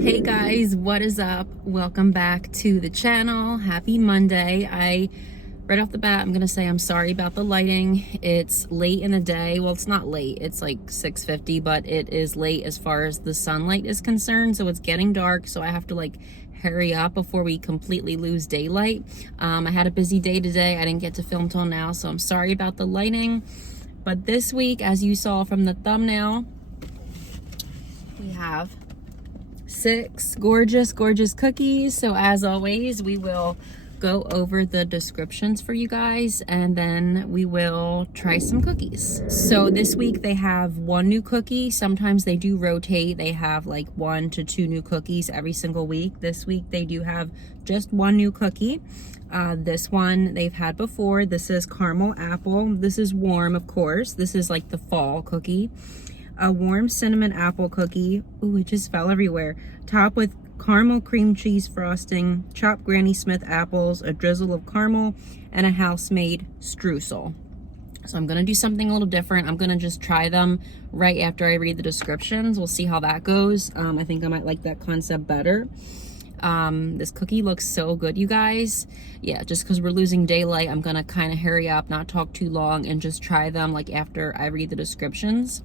Hey guys, what is up? Welcome back to the channel. Happy Monday. Right off the bat, I'm gonna say I'm sorry about the lighting. It's late in the day. Well, it's not late, it's like 6:50, but it is late as far as the sunlight is concerned, so it's getting dark, so I have to like hurry up before we completely lose daylight. I had a busy day today. I didn't get to film till now, so I'm sorry about the lighting. But this week, as you saw from the thumbnail, we have 6 gorgeous cookies. So as always, we will go over the descriptions for you guys and then we will try some cookies. So this week they have 1 new cookie. Sometimes they do rotate. They have like 1 to 2 new cookies every single week. This week they do have just 1 new cookie. This one they've had before. This is caramel apple. This is warm, of course. This is like the fall cookie. A warm cinnamon apple cookie. Ooh, it just fell everywhere. Topped with caramel cream cheese frosting, chopped Granny Smith apples, a drizzle of caramel, and a house-made streusel. So I'm gonna do something a little different. I'm gonna just try them right after I read the descriptions. We'll see how that goes. I think I might like that concept better. This cookie looks so good, you guys. Yeah, just because we're losing daylight, I'm gonna kind of hurry up, not talk too long, and just try them like after I read the descriptions.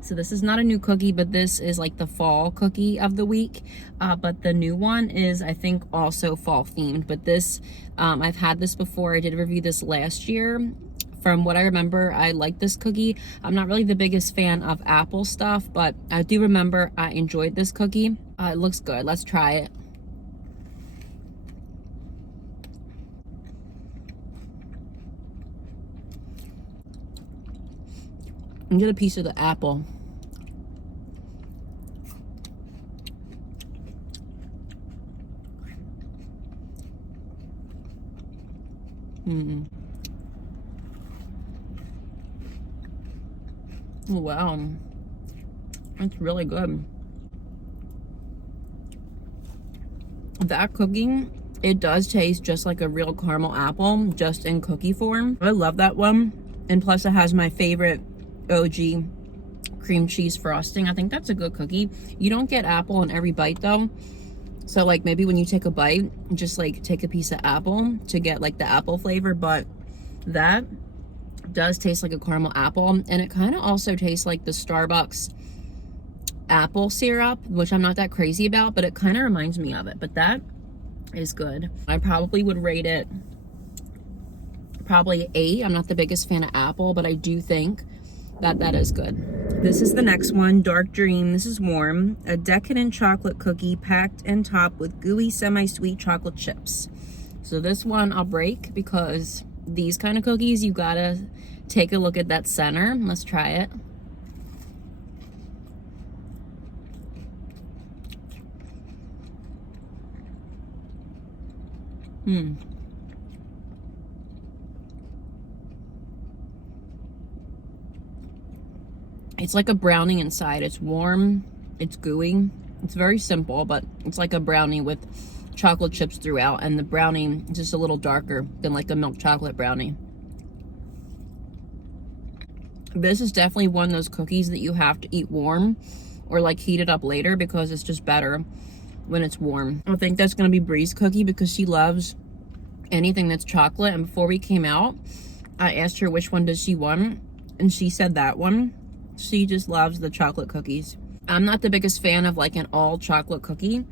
So this is not a new cookie, but this is like the fall cookie of the week. But the new one is, I think, also fall themed. But this, I've had this before. I did review this last year. From what I remember, I like this cookie. I'm not really the biggest fan of apple stuff, but I do remember I enjoyed this cookie. It looks good. Let's try it. And get a piece of the apple. Oh, wow, that's really good. That cookie, it does taste just like a real caramel apple, just in cookie form. I love that one, and plus it has my favorite OG cream cheese frosting. I think that's a good cookie. You don't get apple in every bite though, so like maybe when you take a bite, just like take a piece of apple to get like the apple flavor. But that does taste like a caramel apple, and it kind of also tastes like the Starbucks apple syrup, which I'm not that crazy about, but it kind of reminds me of it. But that is good. I probably would rate it probably 8. I'm not the biggest fan of apple, but I do think that is good. This is the next one, Dark Dream. This is warm. A decadent chocolate cookie packed and topped with gooey semi-sweet chocolate chips. So this one I'll break, because these kind of cookies, you gotta take a look at that center. Let's try it. It's like a brownie inside. It's warm, it's gooey. It's very simple, but it's like a brownie with chocolate chips throughout, and the brownie is just a little darker than like a milk chocolate brownie. This is definitely one of those cookies that you have to eat warm or like heat it up later, because it's just better when it's warm. I think that's gonna be Bree's cookie, because she loves anything that's chocolate, and before we came out, I asked her which one does she want, and she said that one. She just loves the chocolate cookies. I'm not the biggest fan of like an all chocolate cookie,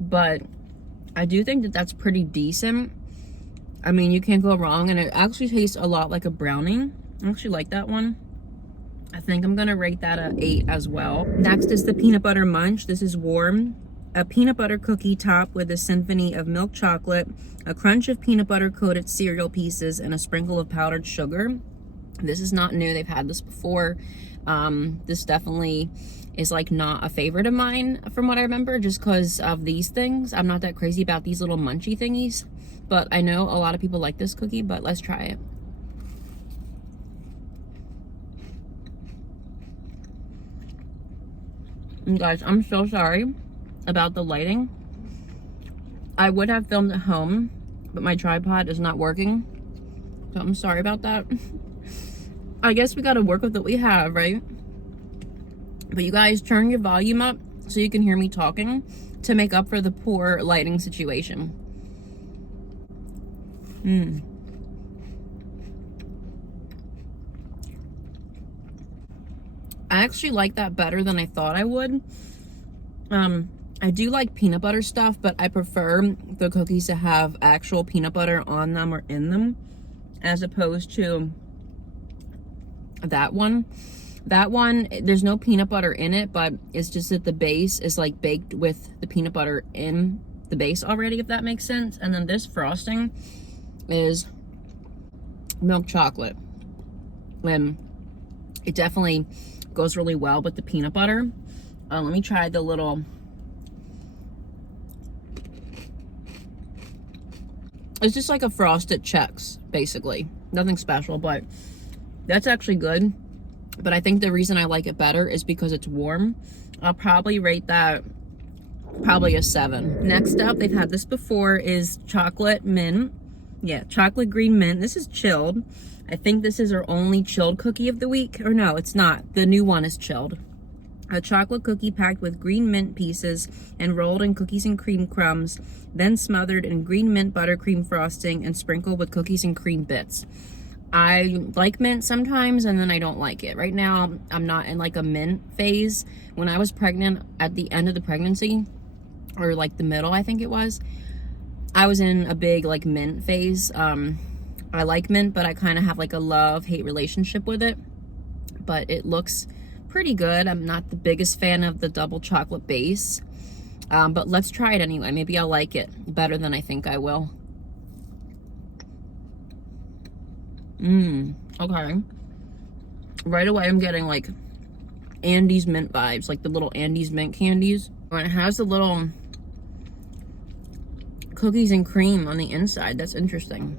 but I do think that that's pretty decent. I mean, you can't go wrong, and it actually tastes a lot like a brownie. I actually like that one. I think I'm gonna rate that a 8 as well. Next is the peanut butter munch. This is warm. A peanut butter cookie topped with a symphony of milk chocolate, a crunch of peanut butter coated cereal pieces, and a sprinkle of powdered sugar. This is not new. They've had this before. This definitely is like not a favorite of mine from what I remember, just because of these things. I'm not that crazy about these little munchy thingies, but I know a lot of people like this cookie. But let's try it. And guys, I'm so sorry about the lighting. I would have filmed at home, but my tripod is not working, so I'm sorry about that. I guess we gotta work with what we have, right? But you guys, turn your volume up so you can hear me talking to make up for the poor lighting situation. I actually like that better than I thought I would. I do like peanut butter stuff, but I prefer the cookies to have actual peanut butter on them or in them, as opposed to that one. That one, there's no peanut butter in it, but it's just that the base is like baked with the peanut butter in the base already, if that makes sense. And then this frosting is milk chocolate. And it definitely goes really well with the peanut butter. Let me try the little... It's just like a frosted Chex, basically. Nothing special, but that's actually good. But I think the reason I like it better is because it's warm. I'll probably rate that probably a 7. Next up, they've had this before, is chocolate mint. Yeah, chocolate green mint. This is chilled. I think this is our only chilled cookie of the week. Or no, it's not. The new one is chilled. A chocolate cookie packed with green mint pieces and rolled in cookies and cream crumbs, then smothered in green mint buttercream frosting and sprinkled with cookies and cream bits. I like mint sometimes, and then I don't like it. Right now, I'm not in like a mint phase. When I was pregnant, at the end of the pregnancy, or like the middle, I think it was, I was in a big like mint phase. I like mint, but I kind of have like a love-hate relationship with it. But it looks pretty good. I'm not the biggest fan of the double chocolate base, but let's try it anyway. Maybe I'll like it better than I think I will. Okay. Right away I'm getting like Andes mint vibes, like the little Andes mint candies. And it has the little cookies and cream on the inside. That's interesting.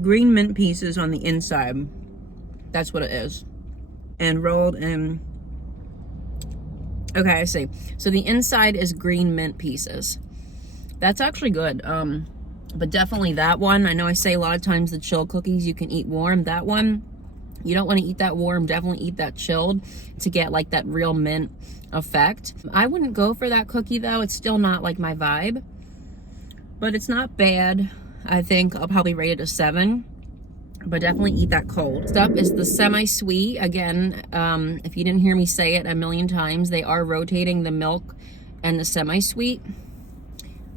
Green mint pieces on the inside. That's what it is. And rolled in... Okay, I see. So the inside is green mint pieces. That's actually good. But definitely that one. I know I say a lot of times the chilled cookies you can eat warm. That one, you don't want to eat that warm. Definitely eat that chilled to get like that real mint effect. I wouldn't go for that cookie though. It's still not like my vibe. But it's not bad. I think I'll probably rate it a 7. But definitely eat that cold. Next up is the semi-sweet. Again, if you didn't hear me say it a million times, they are rotating the milk and the semi-sweet.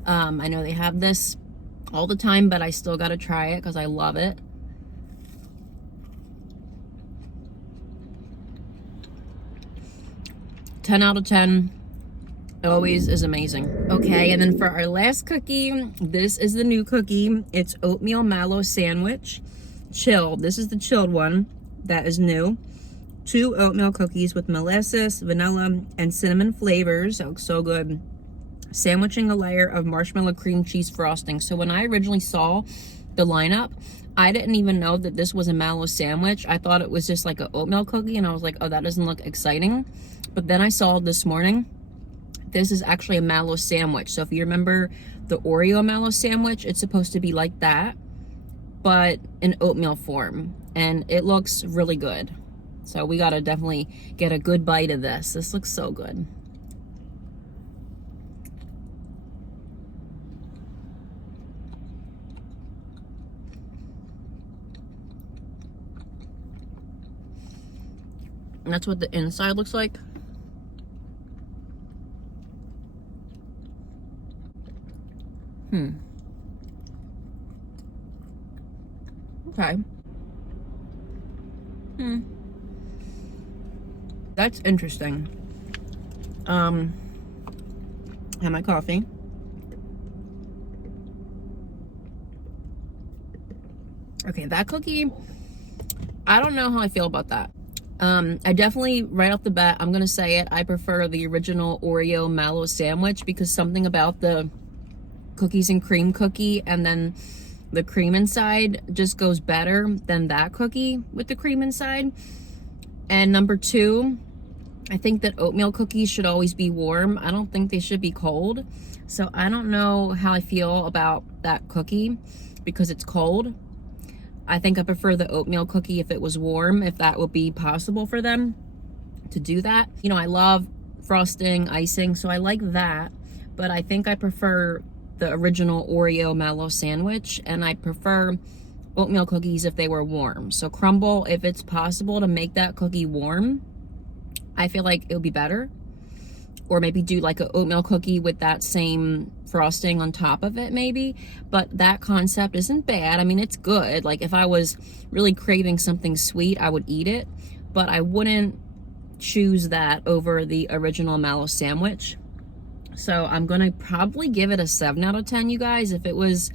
I know they have this all the time, but I still gotta try it because I love it. $10 out of 10. Always is amazing. Okay, and then for our last cookie, this is the new cookie. It's oatmeal mallow sandwich, chilled. This is the chilled one that is new. 2 oatmeal cookies with molasses, vanilla, and cinnamon flavors. That looks so good. Sandwiching a layer of marshmallow cream cheese frosting. So when I originally saw the lineup, I didn't even know that this was a mallow sandwich. I thought it was just like an oatmeal cookie, and I was like, oh, that doesn't look exciting. But then I saw this morning, this is actually a mallow sandwich. So if you remember the Oreo mallow sandwich, it's supposed to be like that, but in oatmeal form. And it looks really good. So we gotta definitely get a good bite of this. This looks so good. And that's what the inside looks like. Okay. That's interesting. Have my coffee. Okay, that cookie, I don't know how I feel about that. I definitely, right off the bat, I'm gonna say it, I prefer the original Oreo mallow sandwich because something about the cookies and cream cookie and then the cream inside just goes better than that cookie with the cream inside. And number 2, I think that oatmeal cookies should always be warm. I don't think they should be cold. So I don't know how I feel about that cookie because it's cold. I think I prefer the oatmeal cookie if it was warm, if that would be possible for them to do that. You know, I love frosting, icing, so I like that, but I think I prefer the original Oreo Mellow sandwich, and I prefer oatmeal cookies if they were warm. So Crumbl, if it's possible to make that cookie warm, I feel like it would be better. Or maybe do like an oatmeal cookie with that same frosting on top of it maybe. But that concept isn't bad. I mean, it's good. Like if I was really craving something sweet, I would eat it, but I wouldn't choose that over the original Mallow sandwich. So I'm gonna probably give it a 7 out of 10, you guys. If it was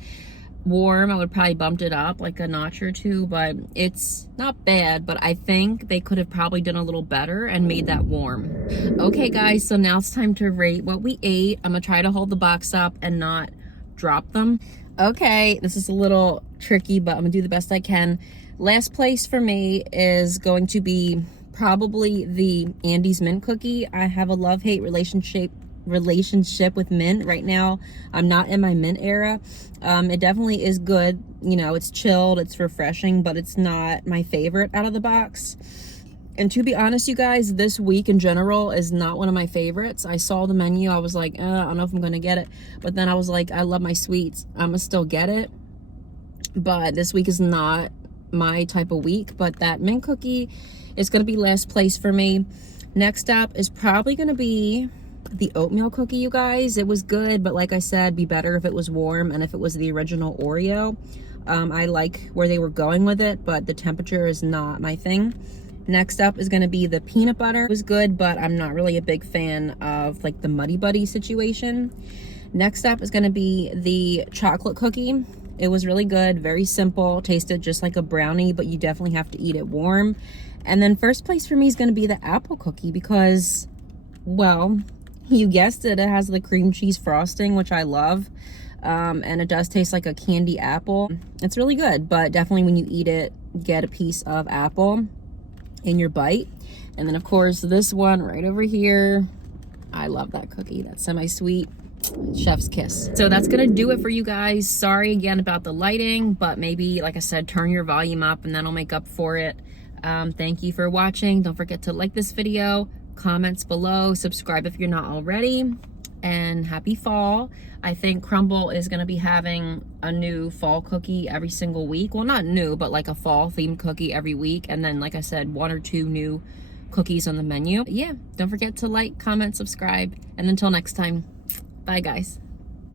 warm, I would probably bumped it up like a notch or two, but it's not bad. But I think they could have probably done a little better and made that warm. Okay guys, so now it's time to rate what we ate. I'm gonna try to hold the box up and not drop them. Okay, this is a little tricky, but I'm gonna do the best I can. Last place for me is going to be probably the Andy's mint cookie. I have a love-hate relationship with mint right now. I'm not in my mint era. It definitely is good, you know, it's chilled, it's refreshing, but it's not my favorite out of the box. And to be honest, you guys, this week in general is not one of my favorites. I saw the menu, I was like, I don't know if I'm gonna get it, but then I was like, I love my sweets, I'm gonna still get it. But this week is not my type of week. But that mint cookie is gonna be last place for me. Next up is probably gonna be the oatmeal cookie, you guys. It was good, but like I said, be better if it was warm and if it was the original Oreo. I like where they were going with it, but the temperature is not my thing. Next up is going to be the peanut butter. It was good, but I'm not really a big fan of like the Muddy Buddy situation. Next up is going to be the chocolate cookie. It was really good, very simple, tasted just like a brownie, but you definitely have to eat it warm. And then first place for me is going to be the apple cookie because, well, you guessed it, it has the cream cheese frosting, which I love. And it does taste like a candy apple. It's really good, but definitely when you eat it, get a piece of apple in your bite. And then of course this one right over here, I love that cookie. That's semi-sweet, chef's kiss. So that's gonna do it for you guys. Sorry again about the lighting, but maybe, like I said, turn your volume up and that'll make up for it. Thank you for watching. Don't forget to like this video, comments below, subscribe if you're not already, and happy fall. I think Crumbl is going to be having a new fall cookie every single week. Well, not new, but like a fall themed cookie every week. And then, like I said, 1 or 2 new cookies on the menu. Yeah, don't forget to like, comment, subscribe, and until next time, bye guys.